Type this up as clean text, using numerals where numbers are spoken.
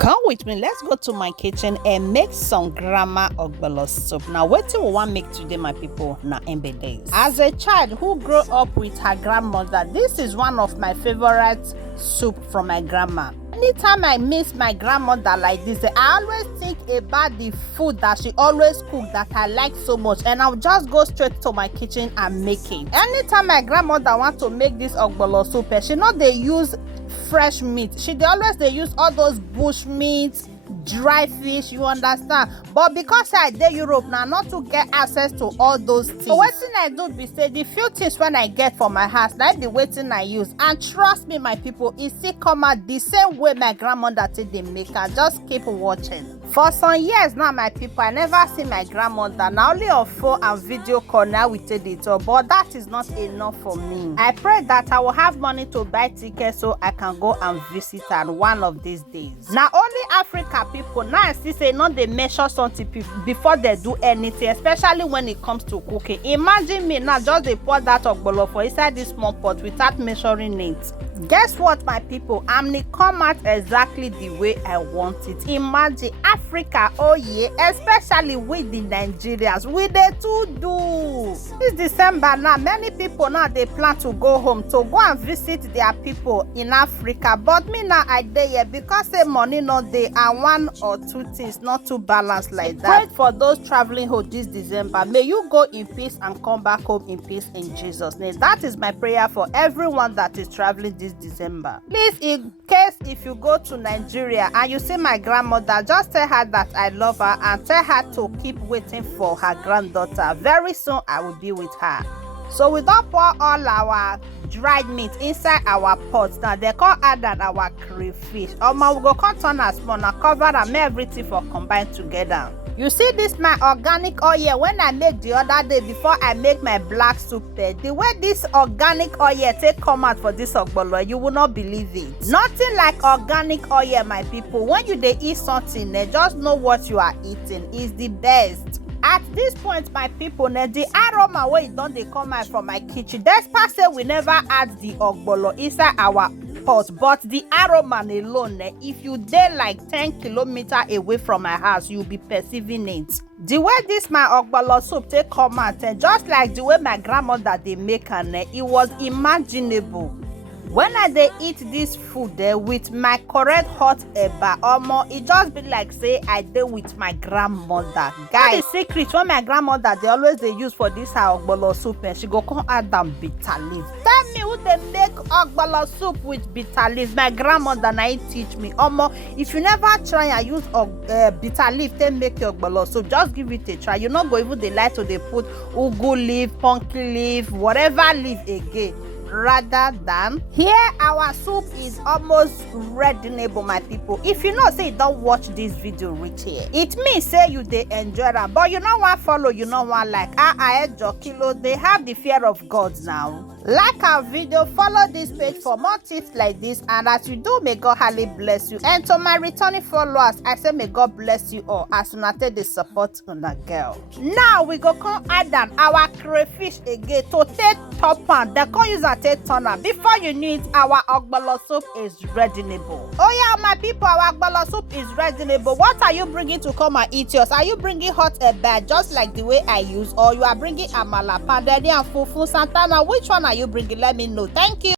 Come with me, let's go to my kitchen and make some grandma ogbono soup. Now wetin we wan make today, my people, na days. As a child who grew up with her grandmother, this is one of my favorite soup from my grandma. Anytime I miss my grandmother like this, I always think about the food that she always cooked that I like so much, and I'll just go straight to my kitchen and make it. Anytime my grandmother want to make this ogbono soup, she know they use fresh meat. She always use all those bush meat, dry fish, you understand. But because I dey Europe now, not to get access to all those things, so wetin I do be say the few things when I get for my house, na be wetin I use, and trust me my people, it still come out the same way my grandmother take dey make her. Just keep watching. For some years now, my people, I never see my grandmother. Now only on phone and video call now we take it all, but that is not enough for me. I pray that I will have money to buy tickets so I can go and visit her one of these days. Now only Africa people now I see say not they measure something before they do anything, especially when it comes to cooking. Imagine me now just they pour that ogbono for inside this small pot without measuring it. Guess what, my people? I'm gonna come out exactly the way I want it. Imagine Africa, oh yeah, especially with the Nigerians, with the to do. This December now, many people now they plan to go home to go and visit their people in Africa. But me now I dey here because the money not there and one or two things not too balanced like that. Pray for those traveling home this December. May you go in peace and come back home in peace in Jesus' name. That is my prayer for everyone that is traveling this December. Please, in case if you go to Nigeria and you see my grandmother, just tell her that I love her and tell her to keep waiting for her granddaughter. Very soon I will be with her. So we don't pour all our dried meat inside our pots. Now they can add that our crayfish. We go cut on a small and cover and make everything for combined together. You see this my organic oil when I make the other day before I make my black soup there. The way this organic oil take come out for this ogbono, you will not believe it. Nothing like organic oil, my people. When you dey eat something, just know what you are eating is the best. At this point, my people, the aroma where it don't they come out from my kitchen. Despite say we never add the ogbono inside our pot, but the aroma alone, if you dey like 10 kilometers away from my house, you'll be perceiving it. The way this my ogbono soup take come out, just like the way my grandmother they make her, it was imaginable. When I dey eat this food with my correct hot eba, it just be like say I dey with my grandmother. Guys, the secret when my grandmother they always use for this her ogbono soup, she go come add them bitter leaf. Tell me who they make ogbono soup with bitter leaf? My grandmother na teach me. If you never try and use bitter leaf to make your ogbono soup, just give it a try. You not go even they like to they put ugu leaf, pumpkin leaf, whatever leaf again. Rather than here, our soup is almost ready-able, my people. If you know say you don't watch this video reach here, it means say you they enjoy them, but you know what follow, you know what like kilo. They have the fear of God now. Like our video, follow this page for more tips like this, and as you do, may God highly bless you. And to my returning followers, I say may God bless you all as soon as they support on that girl. Now we go come add on our crayfish again to take top pan. They can use a take turner. Before you know it, our ogbono soup is ready-able. Oh yeah, my people, our ogbono soup is ready-able. What are you bringing to come and eat yours? Are you bringing hot eba just like the way I use, or you are bringing amala, pandedi, and fufu santana? Which one are you bringing? Let me know. Thank you.